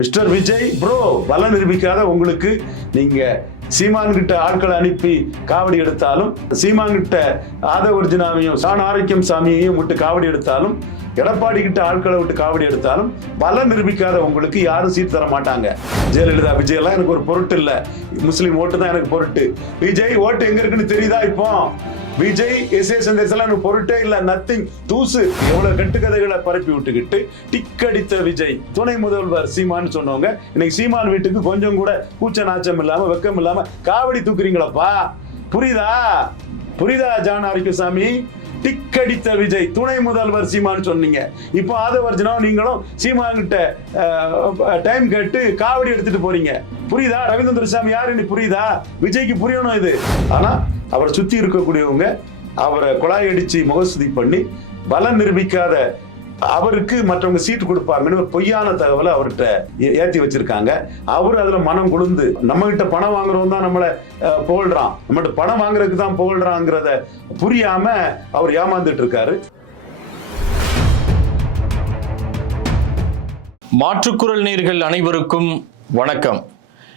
Mister Vijay bro பலம் நிரூபிக்காத உங்களுக்கு நீங்க சீமான் கிட்ட ஆட்களை அனுப்பி காவடி எடுத்தாலும் சீமான் கிட்ட ஆதவ சான் ஆரோக்கியம் சாமியையும் விட்டு காவடி எடுத்தாலும் எடப்பாடி கிட்ட ஆட்களை விட்டு காவடி எடுத்தாலும் பலம் நிரூபிக்காத உங்களுக்கு யாரும் சீட் தர மாட்டாங்க. ஜெயலலிதா விஜய் எல்லாம் எனக்கு ஒரு பொருட்டு இல்லை. முஸ்லீம் ஓட்டு தான் எனக்கு பொருட்டு. விஜய் ஓட்டு எங்க இருக்குன்னு தெரியுதா இப்போ? விஜய் எஸ் ஏ சந்தேசெல்லாம் பொருட்டே இல்ல. நத்திங் தூசு. எவ்வளவு கட்டுக்கதைகளை பரப்பி விட்டுக்கிட்டு டிக் அடித்த விஜய். துணை முதல்வர் சீமான்னு சொன்னவங்க இன்னைக்கு சீமான் வீட்டுக்கு கொஞ்சம் கூட கூச்ச நாச்சம் இல்லாம வெக்கம் இல்லாம காவடி தூக்குறீங்களப்பா. புரியுதா? புரியுதா ஜான் ஆரோக்கியசாமி? டிக் அடித்த விஜய். துணை முதல்வர் சீமான்னு சொன்னீங்க. இப்போ ஆதவர்ஜனா நீங்களும் சீமா கிட்ட டைம் கேட்டு காவடி எடுத்துட்டு போறீங்க. புரியுதா? ரவீந்திர சாமி யாருன்னு புரியுதா? விஜய்க்கு புரியணும் இது. ஆனா அவரை சுத்தி இருக்கக்கூடியவங்க அவரை குழாய் அடிச்சு முகஸ்துதி பண்ணி பலம் நிரூபிக்காத அவருக்கு மற்றவங்க சீட்டு கொடுப்பாங்கன்னு ஒரு பொய்யான தகவலை அவர்கிட்ட ஏ- ஏத்தி வச்சிருக்காங்க. அவர் அதுல மனம் குளிர்ந்து நம்ம கிட்ட பணம் வாங்குறவன் தான் நம்மளை புகழ்றான். நம்மகிட்ட பணம் வாங்குறதுக்கு தான் புகழ்றாங்கிறத புரியாம அவர் ஏமாந்துட்டு இருக்காரு. மாற்றுக்குரல் நேர்கள் அனைவருக்கும் வணக்கம்.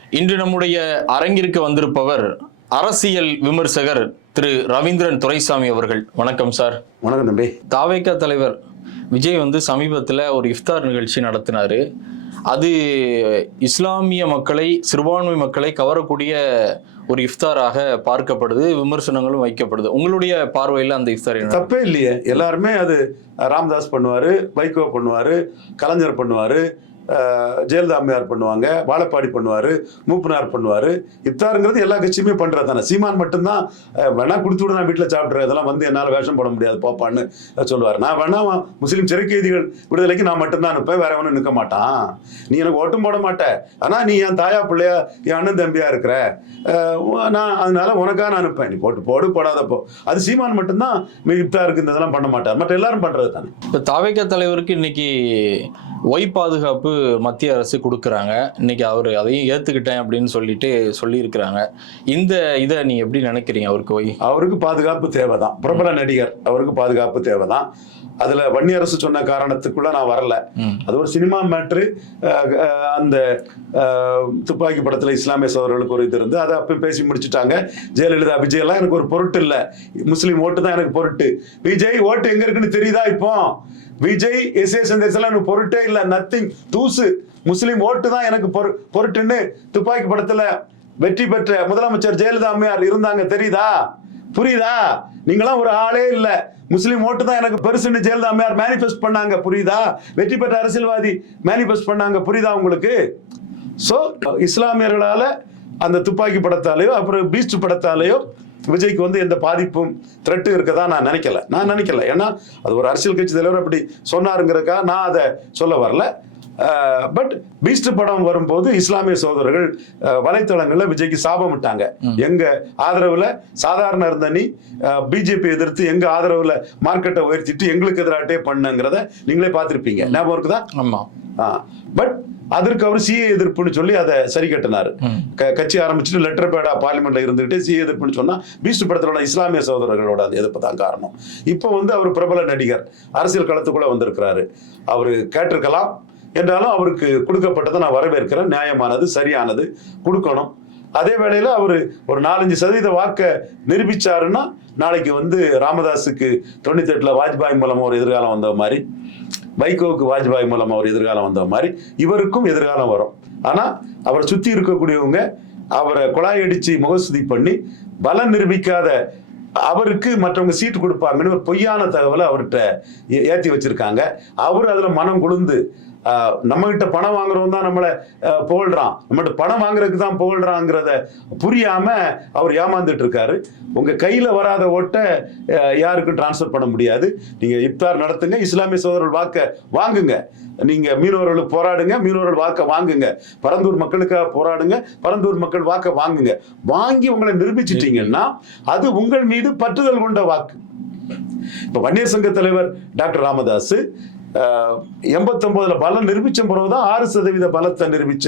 இன்று நம்முடைய அரங்கிற்கு வந்திருப்பவர் அரசியல் விமர்சகர் திரு ரவீந்திரன் துரைசாமி அவர்கள். வணக்கம் சார். வணக்கம் தம்பி. தாவேக்கா தலைவர் விஜய் வந்து சமீபத்தில் ஒரு இஃப்தார் நிகழ்ச்சி நடத்தினாரு. அது இஸ்லாமிய மக்களை சிறுபான்மை மக்களை கவரக்கூடிய ஒரு இஃப்தாராக பார்க்கப்படுது விமர்சனங்களும் வைக்கப்படுது. உங்களுடைய பார்வையில் அந்த இஃப்தார் என்ன? தப்பே இல்லையே. எல்லாருமே அது ராம்தாஸ் பண்ணுவார் வைகோ பண்ணுவார் கலைஞர் பண்ணுவார் ஜெயலலிதா அம்மையார் பண்ணுவாங்க வாழப்பாடி பண்ணுவார் மூப்பனார் பண்ணுவார். இத்தாருங்கிறது எல்லா கட்சியுமே பண்ணுறது தானே. சீமான் மட்டும்தான் வேணா கொடுத்து விட நான் வீட்டில் சாப்பிட்றேன். இதெல்லாம் வந்து என்னால் வேஷம் போட முடியாது போப்பான்னு சொல்லுவார். நான் வேணா முஸ்லீம் சிறை கைதிகள் விடுதலைக்கு நான் மட்டும்தான் அனுப்பேன் வேற ஒன்றும் நிற்க மாட்டான். நீ எனக்கு ஓட்டும் போட மாட்ட. ஆனால் நீ என் தாயா பிள்ளையா என் அண்ணன் தம்பியாக இருக்கிற நான் அதனால உனக்காக நான் அனுப்பேன். நீ போட்டு போடு போடாதப்போ. அது சீமான் மட்டும்தான் இஃப்தாருக்கு இந்த இதெல்லாம் பண்ண மாட்டார். மற்ற எல்லாரும் பண்ணுறது தானே. இப்போ தவைக்க தலைவருக்கு இன்னைக்கு ஒய் பாதுகாப்பு மத்திய அரசு கொடுக்குறாங்க. இன்னைக்கு அவர் அதையும் ஏற்றுக்கிட்டேன் அப்படின்னு சொல்லிட்டு சொல்லியிருக்கிறாங்க. இந்த இதை நீ எப்படி நினைக்கிறீங்க அவருக்கு போய்? அவருக்கு பாதுகாப்பு தேவைதான். பிரபல நடிகர் அவருக்கு பாதுகாப்பு தேவைதான். அதுல வன்னியரசு சொன்ன காரணத்துக்குள்ள நான் வரல. அது ஒரு சினிமா மேட்ரு அந்த துப்பாக்கி படத்துல இஸ்லாமிய சோதரர்களுக்கு ஒரு இது இருந்து அதை அப்போ பேசி முடிச்சுட்டாங்க. ஜெயலலிதா விஜய் எல்லாம் எனக்கு ஒரு பொருட்டு இல்ல. முஸ்லீம் ஓட்டு தான் எனக்கு பொருட்டு. விஜய் ஓட்டு எங்க இருக்குன்னு தெரியுதா இப்போ? விஜய் எஸ் ஏ சந்தேசெல்லாம் எனக்கு பொருட்டே இல்ல. நத்திங் தூசு. முஸ்லீம் ஓட்டு தான் எனக்கு பொரு பொருட்டுன்னு துப்பாக்கி படத்துல வெற்றி பெற்ற முதலமைச்சர் ஜெயலலிதா அம்மையார் இருந்தாங்க. தெரியுதா? புரியுதா? நீங்களாம் ஒரு ஆளே இல்ல. முஸ்லீம் ஓட்டு தான் எனக்கு பெருசுன்னு ஜெயலலிதா அம்மையார் மேனிஃபெஸ்ட் பண்ணாங்க புரியுதா? வெற்றி பெற்ற அரசியல்வாதி மேனிஃபெஸ்ட் பண்ணாங்க புரியுதா உங்களுக்கு? ஸோ இஸ்லாமியர்களால் அந்த துப்பாக்கி படத்தாலேயோ அப்புறம் பீஸ்ட் படத்தாலேயோ விஜய்க்கு வந்து எந்த பாதிப்பும் த்ரெட்டு இருக்கதா நான் நினைக்கல. நான் நினைக்கல. ஏன்னா அது ஒரு அரசியல் கட்சி தலைவர் அப்படி சொன்னாருங்கிறக்கா நான் அதை சொல்ல வரல. பட் பீஸ்ட் படம் வரும்போது இஸ்லாமிய சகோதரர்கள் அஹ், வலைத்தளங்கள்ல விஜய்க்கு சாபமிட்டாங்க எங்க ஆதரவுல சாதாரண இருந்த நீ பிஜேபி எதிர்த்து எங்க ஆதரவுல மார்க்கெட்டை உயர்த்திட்டு எங்களுக்கு எதிராட்டே பண்ணுங்கிறத நீங்களே பார்த்திருப்பீங்க. ஞாபகம் இருக்குதா? ஆமா. பட் அதற்கு அவர் சிஏ எதிர்ப்புன்னு சொல்லி அதை சரி கட்டினாரு. கட்சி ஆரம்பிச்சுட்டு லெட்டர் பேடா பார்லிமெண்ட்ல இருந்துகிட்டு சிஏ எதிர்ப்புன்னு சொன்னா பீஸ்ட் படத்தோட இஸ்லாமிய சகோதரர்களோட அந்த எதிர்ப்பு தான் காரணம். இப்போ வந்து அவர் பிரபல நடிகர் அரசியல் களத்துக்குள்ள வந்திருக்கிறாரு. அவரு கேட்டிருக்கலாம் என்றாலும் அவருக்கு கொடுக்கப்பட்டதை நான் வரவேற்கிறேன். நியாயமானது சரியானது கொடுக்கணும். அதே வேளையில் அவர் ஒரு நாலஞ்சு சதவீத வாக்கை நிரூபிச்சாருன்னா நாளைக்கு வந்து ராமதாஸுக்கு தொண்ணூத்தி எட்டுல வாஜ்பாய் மூலமாக ஒரு எதிர்காலம் வந்த மாதிரி வைகோவுக்கு வாஜ்பாய் மூலமாக ஒரு எதிர்காலம் வந்த மாதிரி இவருக்கும் எதிர்காலம் வரும். ஆனால் அவரை சுற்றி இருக்கக்கூடியவங்க அவரை குழாய் அடித்து முகசுதி பண்ணி பலம் நிரூபிக்காத அவருக்கு மற்றவங்க சீட்டு கொடுப்பாங்கன்னு ஒரு பொய்யான தகவலை அவர்கிட்ட ஏ- ஏத்தி வச்சிருக்காங்க. அவர் அதில் மனம் குளிர்ந்து நம்மகிட்ட நம்ம கிட்ட பணம் வாங்குறவன் தான் நம்மளை புகழ்றான். நம்மகிட்ட பணம் வாங்குறதுக்கு தான் புகழ்றாங்கிறத புரியாம அவர் ஏமாந்துட்டு இருக்காரு. உங்க கையில வராத ஓட்டை யாருக்கும் டிரான்ஸ்ஃபர் பண்ண முடியாது. நீங்க இப்தார் நடத்துங்க இஸ்லாமிய சோதரர்கள் வாக்க வாங்குங்க. நீங்க மீனவர்களுக்கு போராடுங்க மீனவர்கள் வாக்க வாங்குங்க. பரந்தூர் மக்களுக்காக போராடுங்க பரந்தூர் மக்கள் வாக்க வாங்குங்க. வாங்கி உங்களை நிரூபிச்சிட்டீங்கன்னா அது உங்கள் மீது பற்றுதல் கொண்ட வாக்கு. இப்ப வன்னியர் சங்க தலைவர் டாக்டர் ராமதாஸ் எண்பத்தொன்பதுல பலம் நிரூபிச்ச பிறகுதான் ஆறு சதவீத பலத்தை நிரூபிச்ச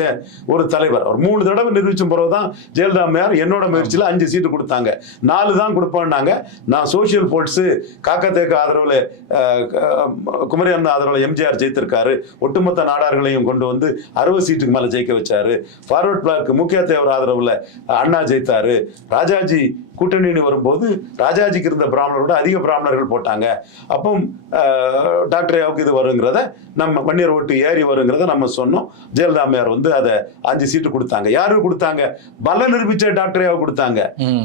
ஒரு தலைவர். அவர் மூணு தடவை நிரூபிச்ச பிறகுதான் ஜெயலலிதா அம்மையார் என்னோட முயற்சியில் அஞ்சு சீட்டு கொடுத்தாங்க. நாலு தான் கொடுப்பேன்னாங்க. நான் சோஷியல் போர்ட்ஸ் காக்கா தேக்க ஆதரவுல குமரி அண்ணா ஆதரவுல எம்ஜிஆர் ஜெயித்திருக்காரு. ஒட்டுமொத்த நாடார்களையும் கொண்டு வந்து அறுபது சீட்டுக்கு மேல ஜெயிக்க வச்சாரு. ஃபார்வர்ட் பிளாக் முக்கிய தேவர் ஆதரவுல அண்ணா ஜெயித்தாரு. ராஜாஜி கூட்டணின்னு வரும்போது ராஜாஜிக்கு இருந்த பிராமணரோட அதிக பிராமணர்கள் போட்டாங்க. அப்போ டாக்டர் யாவுக்கு இது வருங்கிறத நம்ம மன்னியர் ஓட்டு ஏறி வருங்கிறத நம்ம சொன்னோம். ஜெயலலிதா அம்மையார் வந்து அதை அஞ்சு சீட்டு கொடுத்தாங்க. யாரு கொடுத்தாங்க? பல நிரூபிச்ச டாக்டர் யாவு கொடுத்தாங்க.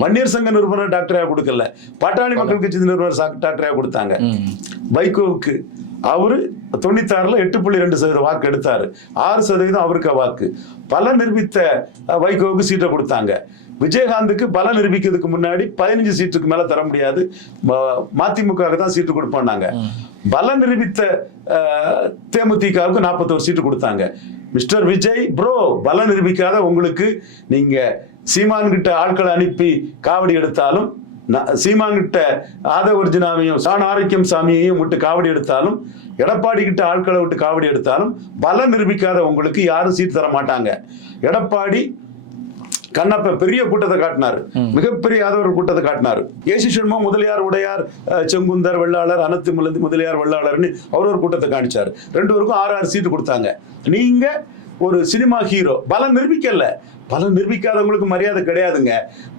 வன்னியர் சங்க நிறுவனர் டாக்டர் யாவு கொடுக்கல. பாட்டாளி மக்கள் கட்சி நிறுவனர் டாக்டர் யாவு கொடுத்தாங்க. வைகோவுக்கு அவரு தொண்ணூத்தாறுல எட்டு புள்ளி ரெண்டு சதவீத வாக்கு எடுத்தாரு. ஆறு சதவீதம் அவருக்கு வாக்கு. பல நிரூபித்த வைகோவுக்கு சீட்டை கொடுத்தாங்க. விஜயகாந்துக்கு பல நிரூபிக்கிறதுக்கு முன்னாடி பதினஞ்சு சீட்டுக்கு மேல தர முடியாது. ம- மதிமுகவுக்கு தான் சீட்டு கொடுப்போம்னாங்க பல நிரூபித்த தேமுதிகவுக்கு நாற்பத்தோரு சீட்டு கொடுத்தாங்க. மிஸ்டர் விஜய் ப்ரோ பல நிரூபிக்காத உங்களுக்கு நீங்க சீமான் கிட்ட ஆட்களை அனுப்பி காவடி எடுத்தாலும் ந- சீமான் கிட்ட ஆதவ ஒரிஜினாவையும் சான் ஆரோக்கியம் சாமியையும் விட்டு காவடி எடுத்தாலும் எடப்பாடி கிட்ட ஆட்களை விட்டு காவடி எடுத்தாலும் பல நிரூபிக்காத உங்களுக்கு யாரும் சீட் தர மாட்டாங்க. எடப்பாடி கண்ணப்ப பெரிய கூட்டத்தை காட்டினார். மிகப்பெரிய ஆதரவு கூட்டத்தை காட்டினார். ஏசி சண்முகம் முதலியார் உடையார் செங்குந்தர் வெள்ளாளர் அனத்து முலந்தி முதலியார் வெள்ளாளர்னு அவர் ஒரு கூட்டத்தை காணிச்சார். ரெண்டு பேருக்கும் ஆறு ஆறு சீட்டு கொடுத்தாங்க. நீங்க ஒரு சினிமா ஹீரோ பலம் நிரூபிக்கல. பலம் நிரூபிக்காதவங்களுக்கு மரியாதை கிடையாதுங்க.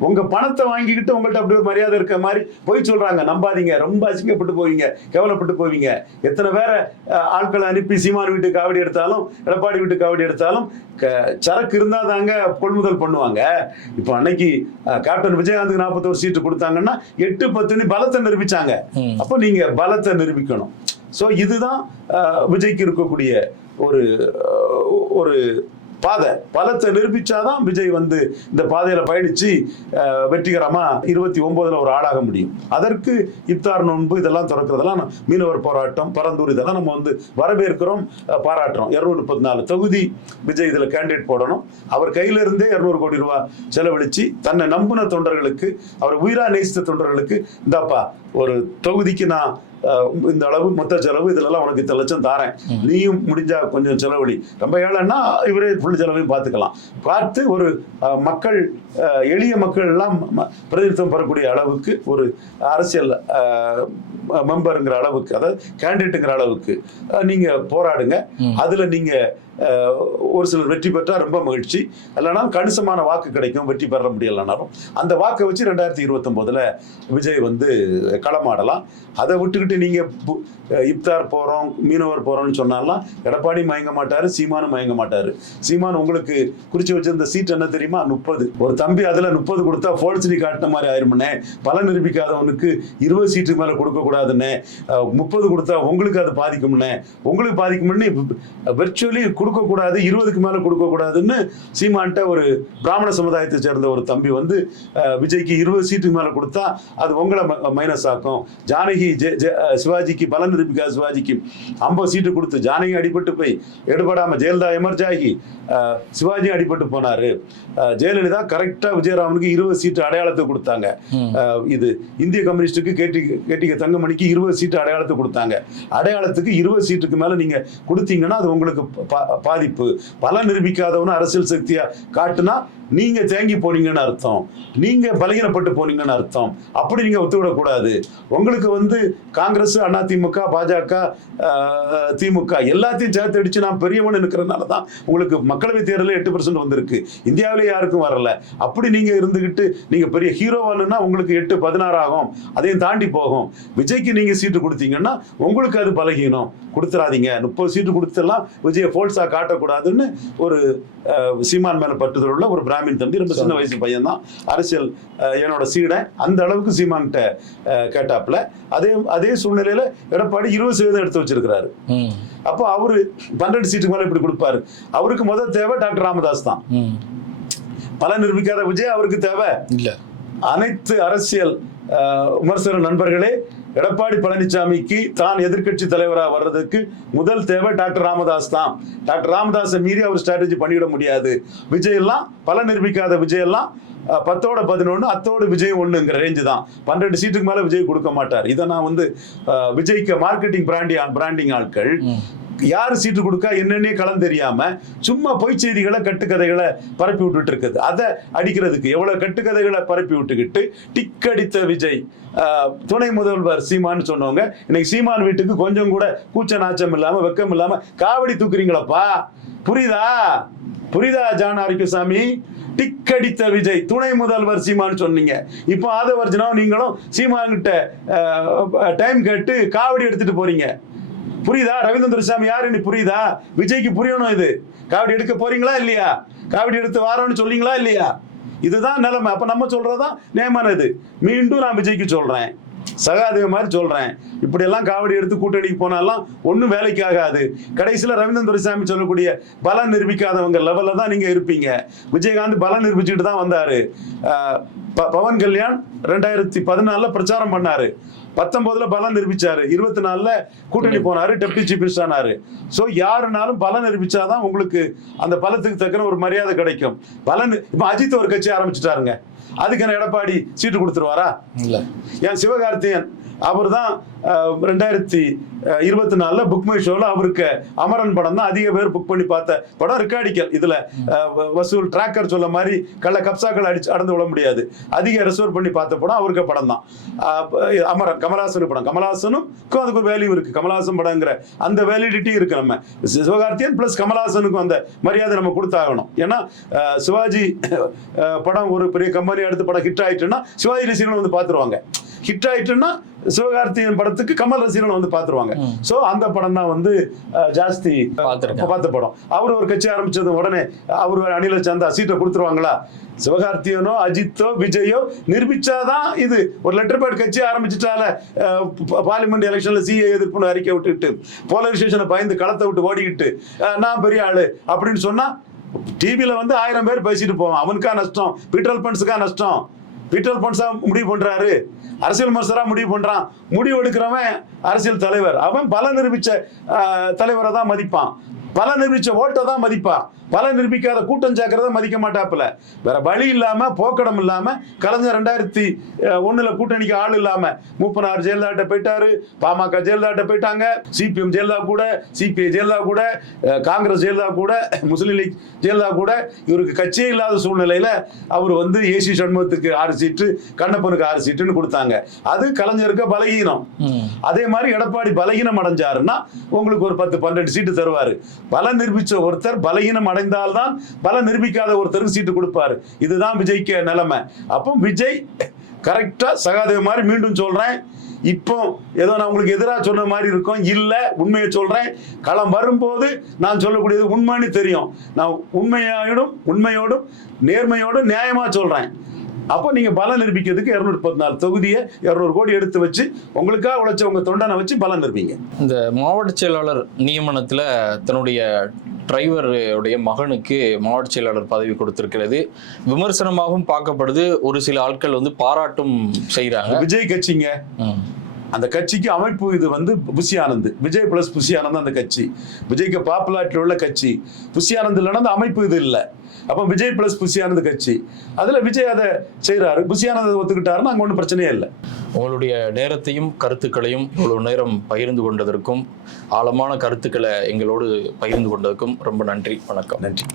உங்க பணத்தை வாங்கிக்கிட்டு உங்கள்ட்ட அப்படி ஒரு மரியாதை இருக்க மாதிரி போய் சொல்றாங்க. நம்பாதீங்க. ரொம்ப அசிங்கப்பட்டு போவீங்க. கேவலப்பட்டு போவீங்க. எத்தனை பேரை ஆட்களை அனுப்பி சீமான் வீட்டுக்கு காவடி எடுத்தாலும் எடப்பாடி வீட்டுக்கு காவடி எடுத்தாலும் சரக்கு இருந்தா தாங்க கொள்முதல் பண்ணுவாங்க. இப்போ அன்னைக்கு கேப்டன் விஜயகாந்துக்கு நாற்பத்தோரு சீட்டு கொடுத்தாங்கன்னா எட்டு பத்துன்னு பலத்தை நிரூபிச்சாங்க. அப்போ நீங்க பலத்தை நிரூபிக்கணும். ஸோ இதுதான் விஜய்க்கு இருக்கக்கூடிய ஒரு ஒரு பாதை. பலத்தை நிரூபிச்சாதான் விஜய் வந்து இந்த பாதையில பயணிச்சு வெற்றிகரமா இருபத்தி ஒன்பதுல ஒரு ஆளாக முடியும். அதற்கு இப்தார் நோன்பு இதெல்லாம் திறக்கிறதெல்லாம் மீனவர் போராட்டம் பரந்தூர் இதெல்லாம் நம்ம வந்து வரவேற்கிறோம் பாராட்டுறோம். இருநூறு முப்பத்தி நாலு தொகுதி விஜய் இதுல கேண்டிடேட் போடணும். அவர் கையில இருந்தே இருநூறு கோடி ரூபாய் செலவழிச்சு தன்னை நம்பின தொண்டர்களுக்கு அவர் உயிரா நேசித்த தொண்டர்களுக்கு இந்தாப்பா ஒரு தொகுதிக்கு நான் இந்த அளவு மொத்த செலவு இதுலலாம் உனக்கு இத்தனை லட்சம் தாரேன் நீயும் முடிஞ்சா கொஞ்சம் செலவழி. ரொம்ப ஏழைன்னா இவரே ஃபுல் செலவையும் பார்த்துக்கலாம். பார்த்து ஒரு மக்கள் எளிய மக்கள் எல்லாம் பிரதிநிதித்துவம் பெறக்கூடிய அளவுக்கு ஒரு அரசியல் மெம்பருங்கிற அளவுக்கு அதாவது கேண்டிடேட்டுங்கிற அளவுக்கு நீங்க போராடுங்க. அதுல நீங்க ஒரு சிலர் வெற்றி பெற்றால் ரொம்ப மகிழ்ச்சி. இல்லைனா கணிசமான வாக்கு கிடைக்கும் வெற்றி பெற முடியலனாலும் அந்த வாக்கை வச்சு ரெண்டாயிரத்தி இருபத்தொம்போதில் விஜய் வந்து களமாடலாம். அதை விட்டுக்கிட்டு நீங்கள் பு- இப்தார் போகிறோம் மீனவர் போகிறோம்னு சொன்னாலாம் எடப்பாடி மயங்க மாட்டார் சீமானும் மயங்க மாட்டார். சீமான் உங்களுக்கு குறித்து வச்சிருந்த சீட் என்ன தெரியுமா? முப்பது. ஒரு தம்பி அதில் முப்பது கொடுத்தா ஃபோல்ஸ்லி காட்டின மாதிரி ஆயிருமுண்ணே பலன் நிரூபிக்காதவனுக்கு இருபது சீட்டுக்கு மேலே கொடுக்கக்கூடாதுண்ணே முப்பது கொடுத்தா உங்களுக்கு அது பாதிக்கும்னே. உங்களுக்கு பாதிக்கும்னு வெர்ச்சுவலி கொடுக்க கூடாது இருபதுக்கு மேல கொடுக்க கூடாதுன்னு சீமான்ட்ட ஒரு பிராமண சமுதாயத்தை சேர்ந்த ஒரு தம்பி வந்து விஜய்க்கு இருபது சீட்டுக்கு மேல கொடுத்தா அது உங்களை மைனஸ் ஆக்கும். ஜானகி ஜெ- சிவாஜிக்கு பலன் நிரூபிக்காத சிவாஜிக்கு. ஐம்பது சீட்டு கொடுத்து ஜானகி அடிபட்டு போய் எடுபடாம ஜெயலலிதா எமர்ஜ் ஆகி அஹ், சிவாஜி அடிபட்டு போனாரு. ஜெயலலிதா கரெக்டா விஜயராமனுக்கு இருபது சீட்டு அடையாளத்தை கொடுத்தாங்க. இது இந்திய கம்யூனிஸ்டுக்கு கேட்டி கேட்டிக்க தங்கமணிக்கு இருபது சீட்டு அடையாளத்தை கொடுத்தாங்க. அடையாளத்துக்கு இருபது சீட்டுக்கு மேல நீங்க கொடுத்தீங்கன்னா அது உங்களுக்கு பாதிப்பு. பல நிரூபிக்காதவன அரசியல் சக்தியா காட்டுனா நீங்க தேங்கி போனீங்கன்னு அர்த்தம். நீங்க பலகீனப்பட்டு போனீங்கன்னு அர்த்தம். அப்படி நீங்க ஒத்துவிடக்கூடாது. உங்களுக்கு வந்து காங்கிரஸ் அதிமுக பாஜக திமுக எல்லாத்தையும் சேர்த்து அடிச்சு நான் பெரியவன் இருக்கிறதுனால தான் உங்களுக்கு மக்களவை தேர்தலில் எட்டு பர்சன்ட் வந்திருக்கு. இந்தியாவிலே யாருக்கும் வரல. அப்படி நீங்க இருந்துகிட்டு நீங்க பெரிய ஹீரோவானுன்னா உங்களுக்கு எட்டு பதினாறு ஆகும். அதையும் தாண்டி போகும். விஜய்க்கு நீங்க சீட்டு கொடுத்தீங்கன்னா உங்களுக்கு அது பலகீனம். கொடுத்துறாதீங்க. முப்பது சீட்டு கொடுத்தெல்லாம் விஜய் ஃபோல்ஸ் காட்டக்கூடாதுன்னு ஒரு சீமான் மேல பட்டுதல் உள்ள ஒரு பிராமின் தம்பி ரொம்ப சின்ன வயசு பையன் தான் அரசியல் என்னோட சீடன் அந்த அளவுக்கு சீமான்கிட்ட கேட்டாப்புல. அதே அதே சூழ்நிலையில எடப்பாடி இருபது சதவீதம் எடுத்து வச்சிருக்கிறாரு. அப்போ அவரு பன்னெண்டு சீட்டுக்கு மேல இப்படி கொடுப்பாரு. அவருக்கு முதல் தேவை டாக்டர் ராமதாஸ் தான். பல நிரூபிக்காத விஜய் அவருக்கு தேவை. இல்ல. அனைத்து அரசியல் விமர்சன நண்பர்களே எடப்பாடி பழனிசாமிக்கு தான் எதிர்க்கட்சி தலைவராக வர்றதுக்கு முதல் தேவை டாக்டர் ராமதாஸ் தான். டாக்டர் ராமதாஸை மீறி அவர் ஸ்ட்ராட்டஜி பண்ணிவிட முடியாது. விஜய் எல்லாம் பல நிரூபிக்காத விஜய் எல்லாம் பத்தோட பதினொன்று அத்தோட விஜய் ஒன்றுங்கிற ரேஞ்சு தான். பன்னெண்டு சீட்டுக்கு மேலே விஜய் கொடுக்க மாட்டார். இதை நான் வந்து விஜய்க்கு மார்க்கெட்டிங் பிராண்டி பிராண்டிங் ஆட்கள் யார் சீட்டு கொடுக்கா என்னன்னே களம் தெரியாம சும்மா பொய் செய்திகளை கட்டுக்கதைகளை பரப்பி விட்டுட்டு இருக்குது அதை அடிக்கிறதுக்கு எவ்வளவு கட்டுக்கதைகளை பரப்பி விட்டுக்கிட்டு டிக் அடித்த விஜய் துணை முதல்வர் சீமான்னு சொன்னவங்க இன்னைக்கு சீமான் வீட்டுக்கு கொஞ்சம் கூட கூச்ச நாச்சம் இல்லாம வெக்கம் இல்லாம காவடி தூக்குறீங்களப்பா? புரியுதா? புரியுதா ஜான் ஆரிக்குசாமி டிக் அடித்த விஜய் துணை முதல்வர் சீமான்னு சொன்னீங்க. இப்போ ஆதவர்ஜனாவும் நீங்களும் சீமான்கிட்ட டைம் கேட்டு காவடி எடுத்துட்டு போறீங்க. புரியுதா? ரவீந்திர சாமி யாருன்னு புரியுதா? விஜய்க்கு புரியணும் இது. காவடி எடுக்க போறீங்களா இல்லையா? காவடி எடுத்து வாரோன்னு சொல்றீங்களா இல்லையா? இதுதான் நிலைமை. அப்ப நம்ம சொல்றதுதான் நேமானது மீண்டும் நான் விஜய்க்கு சொல்றேன். சகாதேவ மாதிரி சொல்றேன். இப்படி எல்லாம் காவடி எடுத்து கூட்டணிக்கு போனாலாம் ஒன்றும் வேலைக்கு ஆகாது. கடைசியில் ரவீந்திரன் துரைசாமி சொல்லக்கூடிய பலம் நிரூபிக்காதவங்க லெவலில் தான் நீங்கள் இருப்பீங்க. விஜயகாந்த் பலம் நிரூபிச்சுட்டு தான் வந்தார். ப- பவன் கல்யாண் ரெண்டாயிரத்தி பதினாலில் பிரச்சாரம் பண்ணார். பத்தொன்பதுல பலம் நிரூபிச்சாரு. இருபத்தி நாலுல கூட்டணி போனாரு டெப்டி சீஃப் மினிஸ்டர் ஆனாரு. ஸோ யாருனாலும் பலம் நிரூபிச்சாதான் உங்களுக்கு அந்த பலத்துக்கு தக்கன ஒரு மரியாதை கிடைக்கும். பலன் இப்ப அஜித் ஒரு கட்சி ஆரம்பிச்சுட்டாருங்க. அதுக்கு என்ன எடப்பாடி சீட்டு கொடுத்துருவாரா? இல்ல. ஏன் சிவகார்த்தியன் அவர் தான் ரெண்டாயிரத்தி இருபத்தி நாலுல புக் மை ஷோல அவருக்கு அமரன் படம் தான் அதிக பேர் புக் பண்ணி பார்த்த படம் ரெக்கார்டிக்கல் இதுல வ- வசூல் டிராக்கர் சொல்ல மாதிரி கள்ள கப்சாக்கள் அடிச்சு அடந்து விட முடியாது. அதிக ரெசர்வ் பண்ணி பார்த்த படம் அவருக்கு படம் தான். அமரன் கமலாசன் படம். கமலஹாசனுக்கும் அதுக்கு ஒரு வேல்யூ இருக்கு. கமலஹாசன் படங்கிற அந்த வேலிடிட்டி இருக்கு நம்ம. சிவகார்த்தியன் பிளஸ் கமலஹாசனுக்கும் அந்த மரியாதை நம்ம கொடுத்தாகணும். ஏன்னா சிவாஜி படம் ஒரு பெரிய கம்பெனி அடுத்த படம் ஹிட் ஆயிட்டுன்னா சிவாஜி ரசிகர்கள் வந்து பார்த்துருவாங்க. ஹிட் ஆயிட்டுன்னா சிவகார்த்திகேயன் படத்துக்கு கமல் ரசிகர்கள் வந்து பார்த்துருவாங்க. சோ அந்த படம் தான் வந்து ஜாஸ்தி. பார்த்த படம். அவர் ஒரு கட்சி ஆரம்பிச்சது உடனே அவர் அணில சந்தா சீட்டை கொடுத்துருவாங்களா? சிவகார்த்தியனோ அஜித்தோ விஜயோ நிரூபிச்சாதான் இது. ஒரு லெட்டர் பேட் கட்சி ஆரம்பிச்சுட்டால பார்லிமெண்ட் எலெக்ஷன்ல சிஏ எதிர்ப்புன்னு அறிக்கை விட்டுட்டு போலரைசேஷனை பயந்து களத்தை விட்டு ஓடிக்கிட்டு நான் பெரிய ஆளு அப்படின்னு சொன்னா டிவியில வந்து ஆயிரம் பேர் பேசிட்டு போவான். அவனுக்கா நஷ்டம்? பீட்டர் பன்ஸுக்கா நஷ்டம்? பீட்டர் பன்ஸா முடிவு பண்றாரு. அரசியல் விமர்சரா முடிவு பண்றான். முடிவு எடுக்கிறவன் அரசியல் தலைவர். அவன் பல நிரூபிச்ச தலைவரை தான் மதிப்பான். பல நிரூபிச்ச ஓட்டை தான் மதிப்பான் பல நிரூபிக்காத கூட்டம் ஜாக்கிரதை மதிக்க மாட்டாப்புல. வேற வழி இல்லாம போக்கடம் இல்லாம கலைஞர் ரெண்டாயிரத்தி ஒண்ணுல கூட்டணிக்கு ஆள் இல்லாம மூப்பனார் ஜெயலலிதா போயிட்டாரு பாமக ஜெயலலிதா போயிட்டாங்க சிபிஎம் ஜெயலலிதா கூட சிபிஐ ஜெயலலிதா கூட காங்கிரஸ் ஜெயலலிதா கூட முஸ்லீம் லீக் ஜெயலலிதா கூட இவருக்கு கட்சியே இல்லாத சூழ்நிலையில அவர் வந்து ஏசி சண்முகத்துக்கு ஆறு சீட்டு கண்ணப்பனுக்கு ஆறு சீட்டுன்னு கொடுத்தாங்க. அது கலைஞருக்கு பலகீனம். அதே மாதிரி எடப்பாடி பலகீனம் அடைஞ்சாருன்னா உங்களுக்கு ஒரு பத்து பன்னெண்டு சீட்டு தருவாரு. பல நிரூபிச்ச ஒருத்தர் பலகீனம் அடைந்தால்தான் பல நிரூபிக்காத ஒருத்தருக்கு சீட்டு கொடுப்பாரு. இதுதான் விஜய்க்கு நிலைமை. அப்போ விஜய் கரெக்டாக சகாதேவி மாதிரி மீண்டும் சொல்கிறேன் இப்போ ஏதோ நான் உங்களுக்கு எதிராக சொன்ன மாதிரி இருக்கும். இல்லை உண்மையை சொல்கிறேன் களம் வரும்போது நான் சொல்லக்கூடியது உண்மைன்னு தெரியும். நான் உண்மையாயிடும் உண்மையோடும் நேர்மையோடும் நியாயமாக சொல்கிறேன் அப்போ நீங்க பலம் நிரூபிக்கிறதுக்கு இருநூத்தி முப்பத்தி நாலு தொகுதியை இருநூறு கோடி எடுத்து வச்சு உங்களுக்காக உழைச்ச உங்க தொண்டனை வச்சு பலம் நிரூபிங்க. இந்த மாவட்ட செயலாளர் நியமனத்துல தன்னுடைய டிரைவர் உடைய மகனுக்கு மாவட்ட செயலாளர் பதவி கொடுத்திருக்கிறது. விமர்சனமாகவும் பார்க்கப்படுது. ஒரு சில ஆட்கள் வந்து பாராட்டும் செய்றாங்க. விஜய் கட்சிங்க. அந்த கட்சிக்கு அமைப்பு இது வந்து புசி ஆனந்த் விஜய் பிளஸ் புசி ஆனந்த் அந்த கட்சி. விஜய்க்கு பாப்புலாரிட்டி உள்ள கட்சி. புசி ஆனந்த் இல்லைன்னா அந்த அமைப்பு இது இல்லை. அப்போ விஜய் பிளஸ் புசி ஆனந்த் கட்சி. அதுல விஜய் அதை செய்றாரு. புசி ஆனந்த் ஒத்துக்கிட்டாருன்னா அங்க ஒன்றும் பிரச்சனையே இல்லை. உங்களுடைய நேரத்தையும் கருத்துக்களையும் இவ்வளவு நேரம் பகிர்ந்து கொண்டதற்கும் ஆழமான கருத்துக்களை எங்களோடு பகிர்ந்து கொண்டதற்கும் ரொம்ப நன்றி. வணக்கம். நன்றி.